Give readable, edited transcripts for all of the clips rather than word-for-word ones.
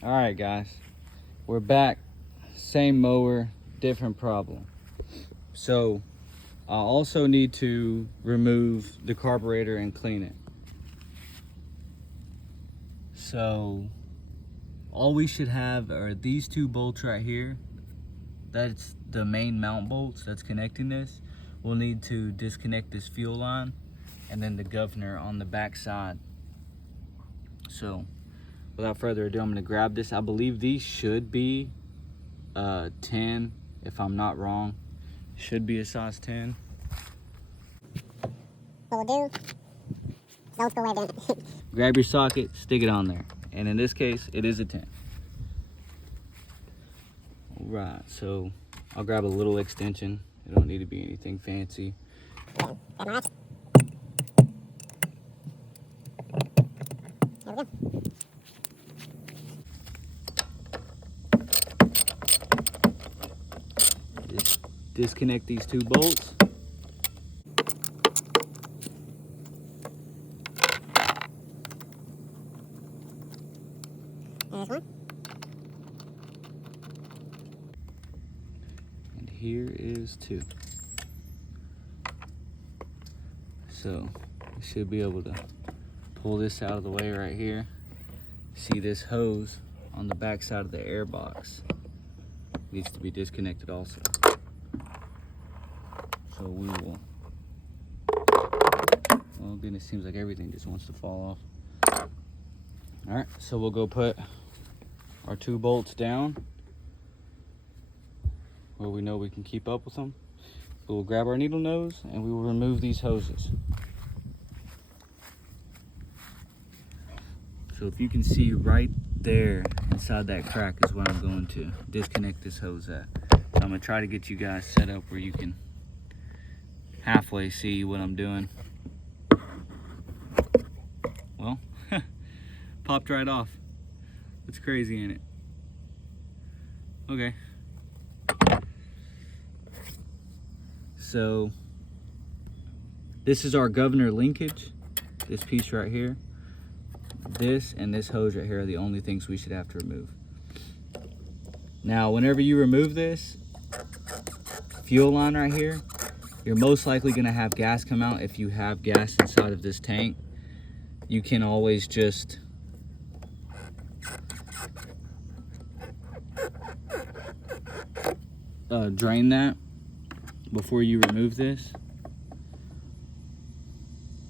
All right, guys, we're back. Same mower, different problem. So I also need to remove the carburetor and clean it. So all we should have are these two bolts right here. That's the main mount bolts that's connecting this. We'll need to disconnect this fuel line and then the governor on the back side. So without further ado, I'm gonna grab this. I believe these should be 10, if I'm not wrong. Should be a size 10. What we'll do, old school way of doing it. Grab your socket, stick it on there. And in this case, it is a 10. All right, so I'll grab a little extension. It don't need to be anything fancy. Grab my ratchet. There we go. Just disconnect these two bolts. There's one. And here is 2. So we should be able to pull this out of the way right here. See this hose on the back side of the air box needs to be disconnected also. So we will, well, goodness, seems like everything just wants to fall off. All right, so we'll go put our 2 bolts down where we know we can keep up with them. We will grab our needle nose and we will remove these hoses. So if you can see right there inside that crack is where I'm going to disconnect this hose at. So I'm gonna try to get you guys set up where you can halfway see what I'm doing. Well, popped right off. It's crazy, ain't it? Okay. So this is our governor linkage, this piece right here. This and this hose right here are the only things we should have to remove. Now, whenever you remove this fuel line right here, you're most likely gonna have gas come out. If you have gas inside of this tank, you can always just drain that before you remove this.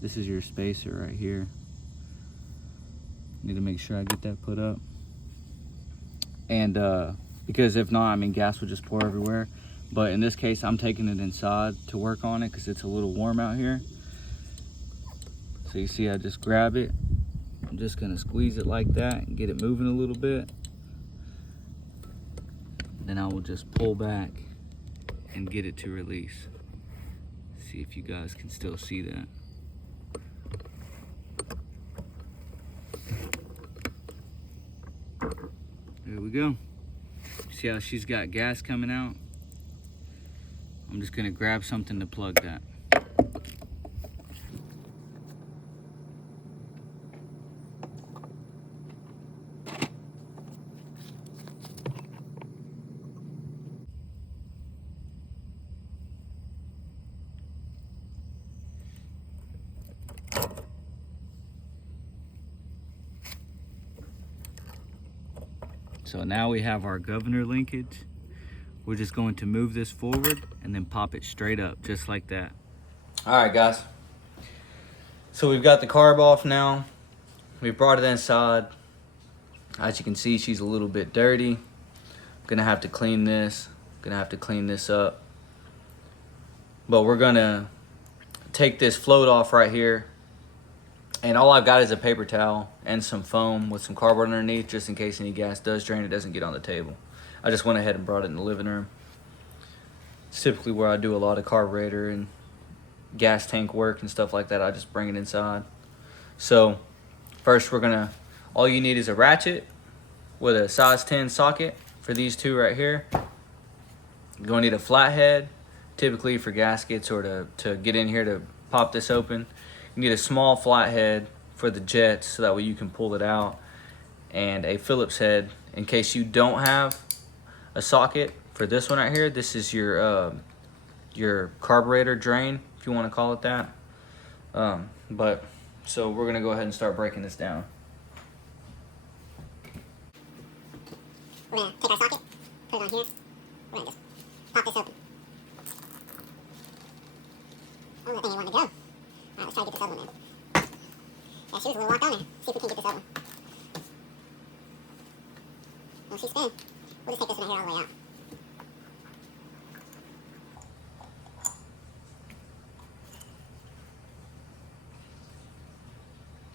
This is your spacer right here. Need to make sure I get that put up. And because if not, I mean, gas would just pour everywhere. But in this case, I'm taking it inside to work on it because it's a little warm out here. So you see, I just grab it. I'm just gonna squeeze it like that and get it moving a little bit. Then I will just pull back and get it to release. See if you guys can still see that. There we go. See how she's got gas coming out? I'm just gonna grab something to plug that. So now we have our governor linkage. We're just going to move this forward and then pop it straight up, just like that. All right, guys. So we've got the carb off now. We brought it inside. As you can see, she's a little bit dirty. I'm gonna have to clean this. Gonna have to clean this up. But we're gonna take this float off right here. And all I've got is a paper towel and some foam with some cardboard underneath, just in case any gas does drain, it doesn't get on the table. I just went ahead and brought it in the living room. It's typically where I do a lot of carburetor and gas tank work and stuff like that. I just bring it inside. So first all you need is a ratchet with a size 10 socket for these 2 right here. You're gonna need a flathead, typically for gaskets or to get in here to pop this open. You need a small flathead for the jets so that way you can pull it out. and a Phillips head. In case you don't have a socket for this one right here, this is your carburetor drain, if you want to call it that. So we're gonna go ahead and start breaking this down. We're gonna take our socket, put it on here. We're gonna just pop this open. Oh, that thing ain't wanting to go. Alright, let's try to get this other one in. Yeah, she was a little locked on there. See if we can get this other one. Well, she's spinning. We'll just take this one right here all the way out.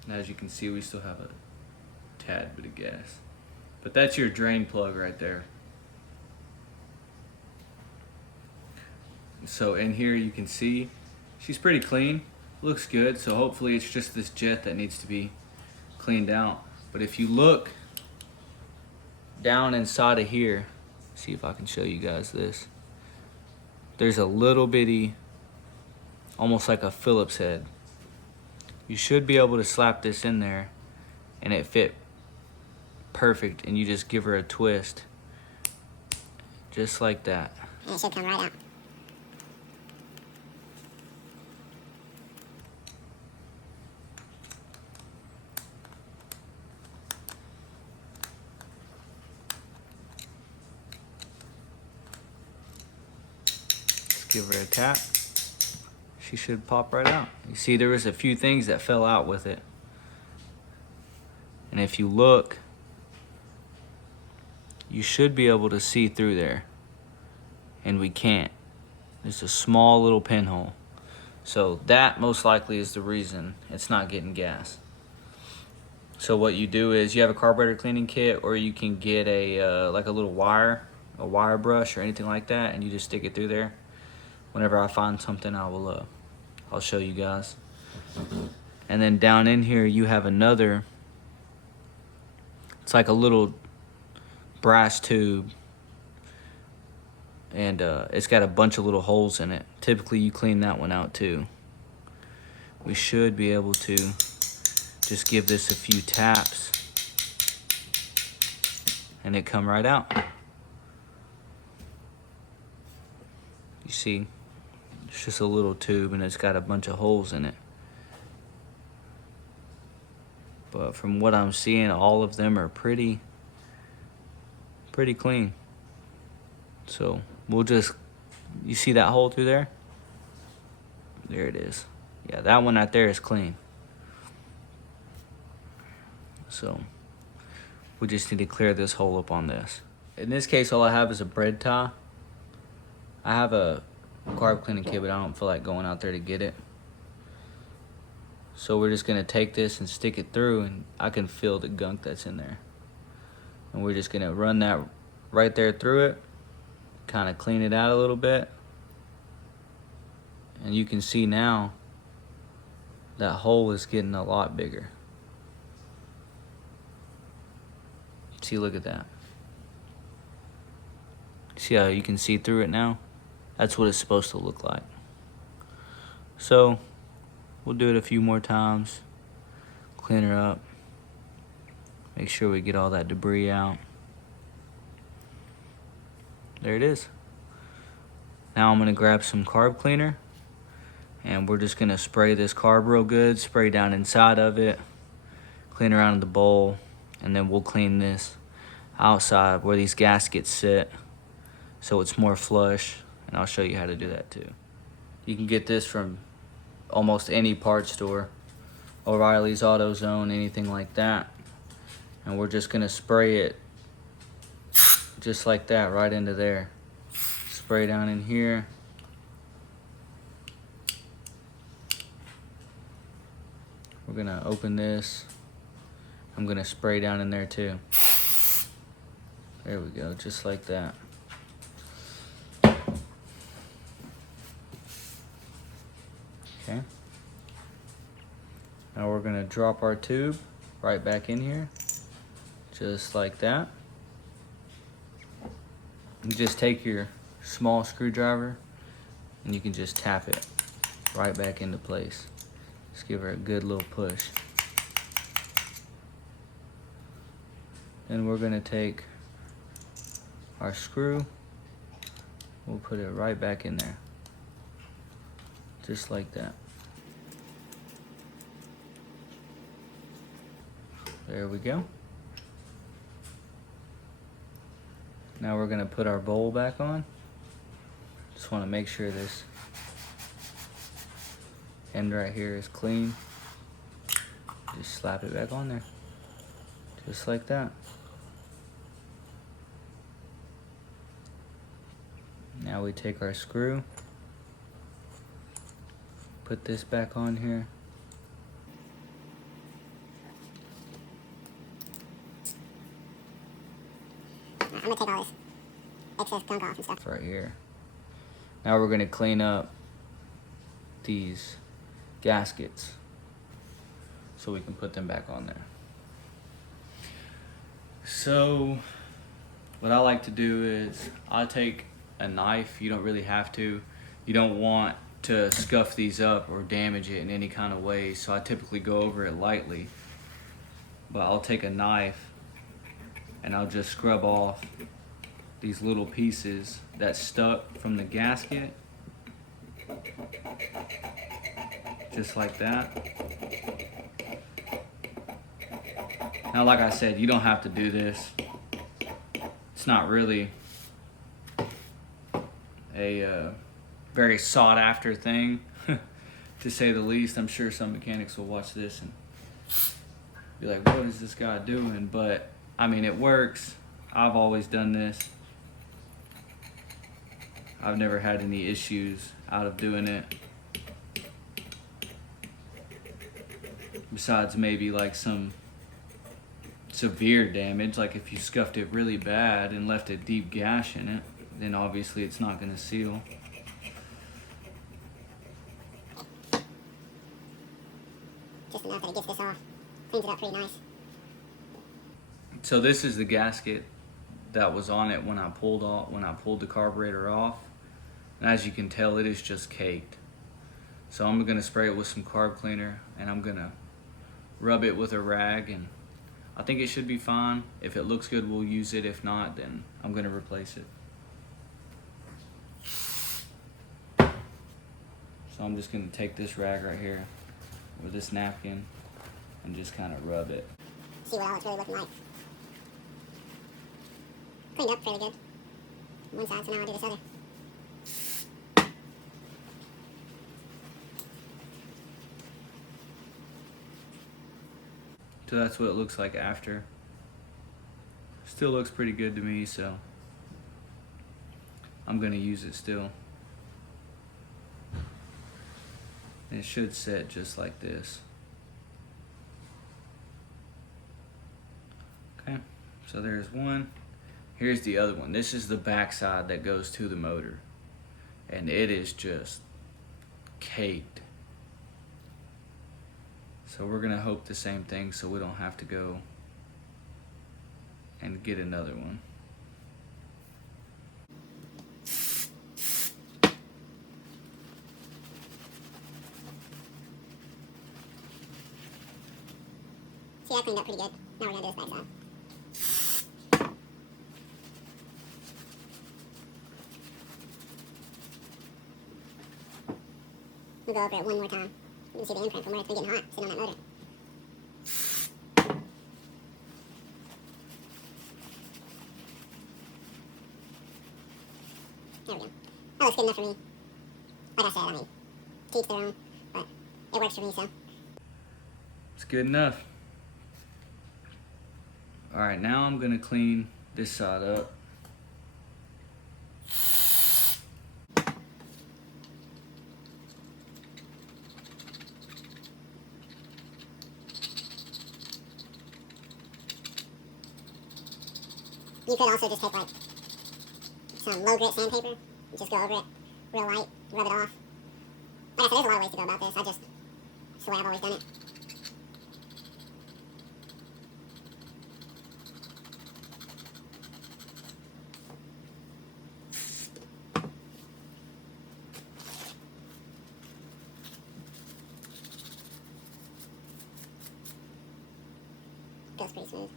Now, as you can see, we still have a tad bit of gas. But that's your drain plug right there. So in here you can see she's pretty clean, looks good. So hopefully it's just this jet that needs to be cleaned out. But if you look down inside of here, see if I can show you guys this. There's a little bitty, almost like a Phillips head. You should be able to slap this in there and it fit perfect, and you just give her a twist just like that. And it should come right out. Let's give her a tap. She should pop right out. You see there was a few things that fell out with it. And if you look, you should be able to see through there. And we can't. It's a small little pinhole. So that most likely is the reason it's not getting gas. So what you do is you have a carburetor cleaning kit, or you can get a like a little wire brush or anything like that, and you just stick it through there. Whenever I find something, I'll show you guys. And then down in here you have another, it's like a little brass tube, and it's got a bunch of little holes in it. Typically you clean that one out too. We should be able to just give this a few taps and it come right out. You see, it's just a little tube and it's got a bunch of holes in it. But from what I'm seeing, all of them are pretty clean. So we'll just, you see that hole through there? There it is. Yeah, that one right there is clean. So we just need to clear this hole up on this. In this case, all I have is a bread tie. I have a carb cleaning kit, but I don't feel like going out there to get it. So we're just gonna take this and stick it through, and I can feel the gunk that's in there. And we're just gonna run that right there through it, kind of clean it out a little bit. And you can see now that hole is getting a lot bigger. See, look at that. See how you can see through it now? That's what it's supposed to look like. So we'll do it a few more times, clean her up, make sure we get all that debris out. There it is. Now I'm gonna grab some carb cleaner, and we're just gonna spray this carb real good, spray down inside of it, clean around the bowl, and then we'll clean this outside where these gaskets sit so it's more flush, and I'll show you how to do that too. You can get this from almost any parts store, O'Reilly's, AutoZone, anything like that. And we're just gonna spray it just like that right into there. Spray down in here. We're gonna open this. I'm gonna spray down in there too. There we go, just like that. Okay. Now we're gonna drop our tube right back in here, just like that. You just take your small screwdriver and you can just tap it right back into place. Just give her a good little push. Then we're gonna take our screw, we'll put it right back in there. Just like that. There we go. Now we're gonna put our bowl back on. Just wanna make sure this end right here is clean. Just slap it back on there. Just like that. Now we take our screw, put this back on here. I'm gonna take all this excess gunk off and stuff. Right here. Now we're gonna clean up these gaskets so we can put them back on there. So what I like to do is I take a knife. You don't really have to. You don't want to scuff these up or damage it in any kind of way, so I typically go over it lightly. But I'll take a knife and I'll just scrub off these little pieces that stuck from the gasket, just like that. Now, like I said, you don't have to do this. It's not really a very sought after thing, to say the least. I'm sure some mechanics will watch this and be like, what is this guy doing? But I mean, it works. I've always done this. I've never had any issues out of doing it. Besides maybe like some severe damage, like if you scuffed it really bad and left a deep gash in it, then obviously it's not going to seal. Just enough that it gets this off. Cleans it up pretty nice. So this is the gasket that was on it when I pulled the carburetor off. And as you can tell, it is just caked. So I'm going to spray it with some carb cleaner and I'm going to rub it with a rag, and I think it should be fine. If it looks good, we'll use it. If not, then I'm going to replace it. So I'm just going to take this rag right here with this napkin and just kind of rub it. See what all it's really looking like. Cleaned up fairly good. One side, so now I'll do this other. So that's what it looks like after. Still looks pretty good to me, so I'm gonna use it still. And it should set just like this. Okay, so there's one. Here's the other one. This is the back side that goes to the motor. And it is just caked. So we're gonna hope the same thing so we don't have to go and get another one. See, I cleaned up pretty good. Now we're gonna do this back side. We'll go over it one more time. You can see the imprint from where it's been getting hot, sitting on that motor. There we go. That looks good enough for me. Like I said, I mean, to each their own, but it works for me, so. It's good enough. All right, now I'm gonna clean this side up. You could also just take like some low grit sandpaper and just go over it real light, rub it off. Like I said, there's a lot of ways to go about this. It's the way I've always done it. Goes pretty smooth.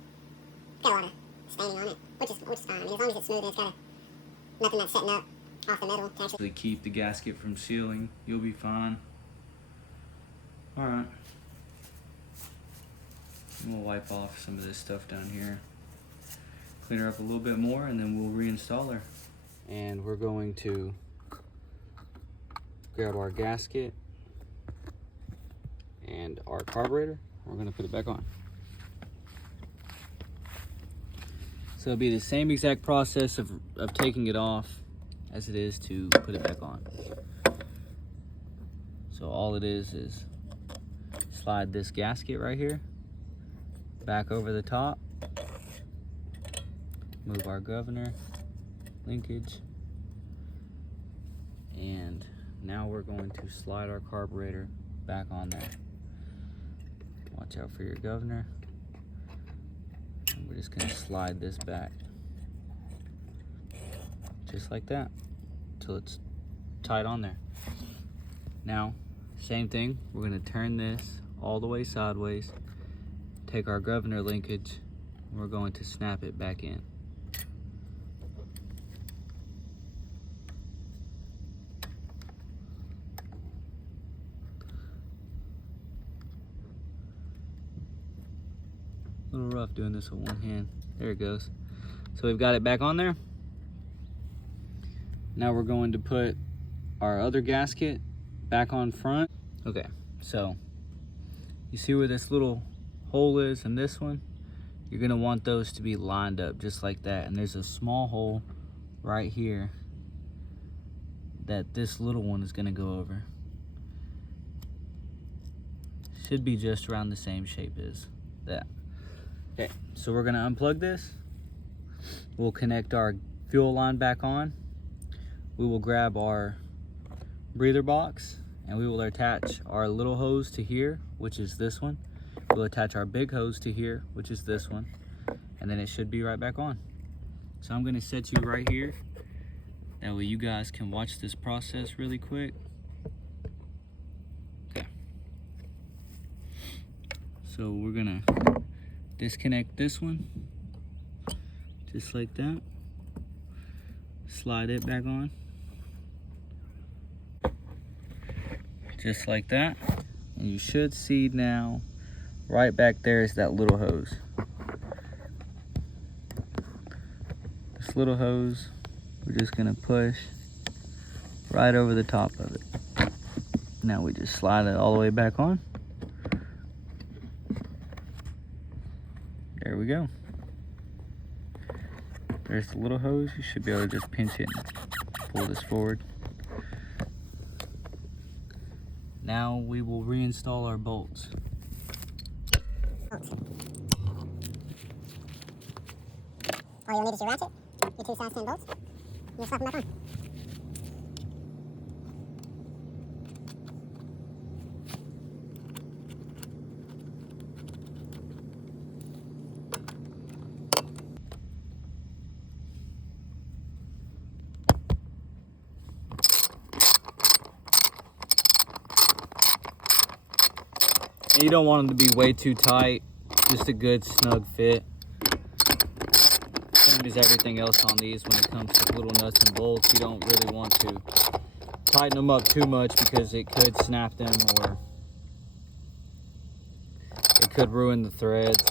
got a lot of staining on it, which is fine. I mean, as long as it's smooth and it's got nothing that's setting up off the metal to actually keep the gasket from sealing, you'll be fine. Alright. We'll wipe off some of this stuff down here. Clean her up a little bit more and then we'll reinstall her. And we're going to grab our gasket and our carburetor. We're going to put it back on. So it'll be the same exact process of taking it off as it is to put it back on. So all it is slide this gasket right here back over the top, move our governor linkage, and now we're going to slide our carburetor back on there. Watch out for your governor. And we're just going to slide this back just like that until it's tight on there. Now same thing, we're going to turn this all the way sideways, take our governor linkage, and we're going to snap it back in. A little rough doing this with one hand. There it goes. So we've got it back on there. Now we're going to put our other gasket back on front. Okay, so you see where this little hole is and this one? You're gonna want those to be lined up just like that. And there's a small hole right here that this little one is gonna go over. Should be just around the same shape as that. Okay, so we're gonna unplug this. We'll connect our fuel line back on. We will grab our breather box and we will attach our little hose to here, which is this one. We'll attach our big hose to here, which is this one, and then it should be right back on. So I'm gonna set you right here. That way you guys can watch this process really quick. Okay. So we're gonna disconnect this one, just like that. Slide it back on. Just like that. And you should see now, right back there is that little hose. This little hose, we're just gonna push right over the top of it. Now we just slide it all the way back on. There we go. There's the little hose. You should be able to just pinch it and pull this forward. Now we will reinstall our bolts. All you'll need is your ratchet, your 2 size 10 bolts, and you'll slap them back on. You don't want them to be way too tight, just a good snug fit. Same as everything else on these when it comes to little nuts and bolts. You don't really want to tighten them up too much because it could snap them or it could ruin the threads.